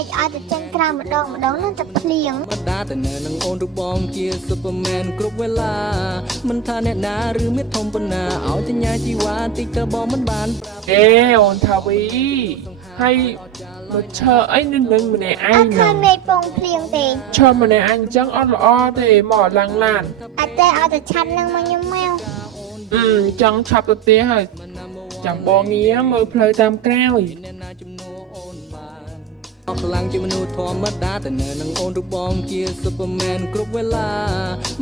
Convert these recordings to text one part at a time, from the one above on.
ឲ្យតែចេញក្រៅម្ដងនឹងតែភ្លៀងដាតែនៅនឹងអូនរូបបងជាស៊ុបអឺមែនគ្រប់វេលាមិនថាអ្នកណាឬមិត្តធំប៉ុណ្ណាឲ្យតែញ៉ាជីវ៉ាតិចក៏បងមិនបានអូនថាវីហើយមកឈើអីនឹងម្នាក់ឯង អត់ឃើញមេឃពងភ្លៀងទេ ឈើម្នាក់ឯងអញ្ចឹងអត់ល្អទេមកឡើងឡាន អត់ទេឲ្យតែឆាត់នឹងមកខ្ញុំមក ចង់ឆាប់ទៅទេហើយចាំបងងារមើលផ្លូវតាមក្រោយ អ្នកណាជំនួសអូនបានអស់ខ្លាំងជាមនុស្សធម្មតាតែនៅនឹងអូនរូបបងជាស៊ុបអឺមែនគ្រប់វេលា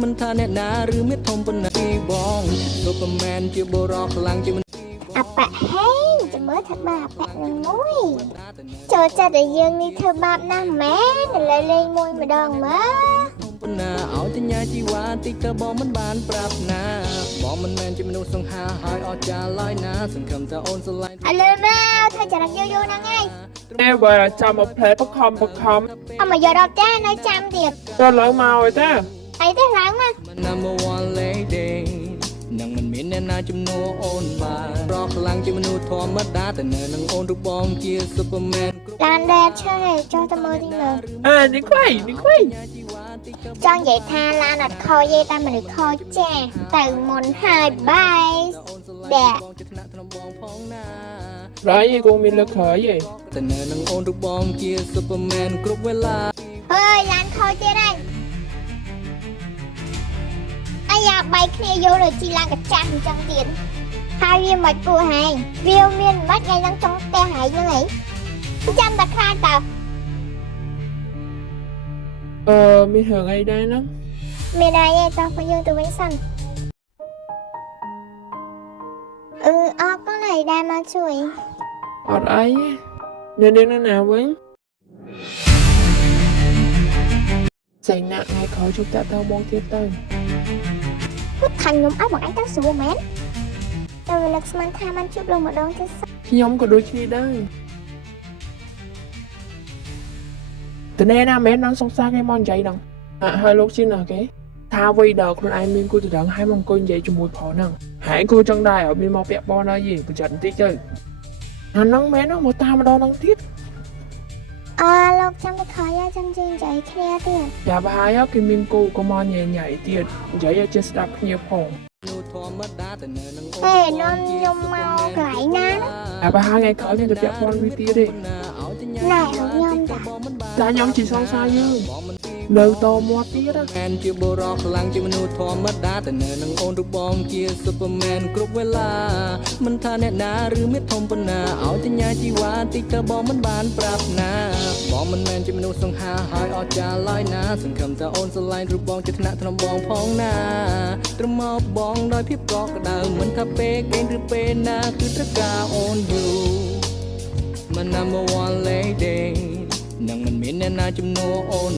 មិនថាអ្នកណាឬមិត្តធំប៉ុណ្ណាពីបងស៊ុបអឺមែនជាបុរសខ្លាំងជាមនុស្សអបៈហេចាំមើលថាបាបអបៈនឹងមួយចូលចិត្តតែយើងនេះធ្វើបាបណាស់មែនឥឡូវលេងមួយម្ដងមើល ប៉ុណ្ណាឲ្យតែញ៉ាជីវ៉ាតិចក៏បងមិនបានប្រាប់ណាបងមិនមែនជាមនុស្សសង្ហាហើយអត់ចាឡើយណាសង្ឃឹមថាអូនស្រឡាញ់ ឥឡូវមកធ្វើចរិតយូរហ្នឹងហើយ បើចាំមកផ្លែបខំ អត់មកយកដល់ចានៅចាំទៀត ទៅឡើងមកហើយតា អីទេឡើងមក Number one lady នឹងមិនមានអ្នកណាជំនួសអូនបានរកខ្លាំងជាមនុស្សធម្មតាតែនៅនឹងអូនរូបបងជាស៊ុបអឺមែនគ្រប់ ឡានដែតឈើចុះទៅមើលទីមើល នេះខ្វៃ ចង់និយាយថាឡានអត់ខូចទេតែមនុស្សខូចចាទៅមុនហើយបាយដែល ជាថ្នាក់ថ្នមបងផងណា ហើយគង់មានលើក្រោយឯង តែនៅនឹងអូនរូបបងជាស៊ុបអឺមែនគ្រប់វេលា អើយឡានខូចទៀតហើយអាយ៉ាបែកគ្នាយកលើជីឡានកចាស់អញ្ចឹងទៀតហើយវាមិនពោះហែងវាមានមិនថ្ងៃហ្នឹងចង់ផ្ទះហែងហ្នឹងអីចាំតែខ្លាចតើ មានរឿងអីដែរហ្នឹង មានអីទេតោះពួកយើងទៅវិញសិនអរគុណហើយដែលមកជួយ អត់អីទេនៅណាវិញចេញណាថ្ងៃក្រោយជួបតាក់ទងបងទៀតទៅ ពុតខាញ់ខ្ញុំឲ្យបងឯងទៅស្រួលមែនតែវានឹកស្មានថាมันជួបលោកម្ដងទៀតសោះ ខ្ញុំក៏ដូចគ្នាដែរតើណែណាមែនដល់សង្សារគេមកនិយាយដល់ហើយលោកជាណាគេថាអ្វីដល់ខ្លួនឯងមានគូទៅដឹងហើយមកអង្គុយនិយាយជាមួយប្រុសហ្នឹងហើយគូចង់ដែរឲ្យមានមកពាក់ព័ន្ធហើយយីប្រយ័ត្នបន្តិចទៅអាហ្នឹងមែនហ្នឹងមកតាមម្ដងហ្នឹងទៀត លោកចាំទៅខយចាំជើងនិយាយគ្នាទៀត យ៉ាប់ហើយគេមានគូក៏មកញ៉ៃញ៉ៃទៀតនិយាយឲ្យចេះស្ដាប់គ្នាផង មនុស្សធម្មតាតែនៅនឹងអូន ហេនំខ្ញុំមកកន្លែងណា យ៉ាប់ហើយថ្ងៃក្រោយមានទៅពាក់ព័ន្ធវាទៀតទេ ឲ្យតែញ៉ា ណែខ្ញុំចា បងមិនបាន តែខ្ញុំជាសង្សារយើង បងមិនពី នៅតមាត់ទៀត មែនជាបុរសខ្លាំងជាមនុស្សធម្មតាតែនៅនឹងអូនរូបបងជាស៊ុបអឺមែនគ្រប់វេលាមិនថាអ្នកណាឬមិត្តធំប៉ុណ្ណាឲ្យតែញ៉ាជីវ៉ាតិចក៏បងមិនបានប្រាប់ណាបងមិនមែនជាមនុស្សសង្ហាហើយអត់ចាឡើយណាសង្ឃឹមថាអូនស្រឡាញ់រូបបងជាថ្នាក់ថ្នមបងផងណាត្រឹមមកបងដោយភាពកក់ក្ដៅមិនថាពេលគេឬពេលណាគឺត្រូវការអូនយូរ My number one lady នឹងមិនមានអ្នកណាជំនួសអូន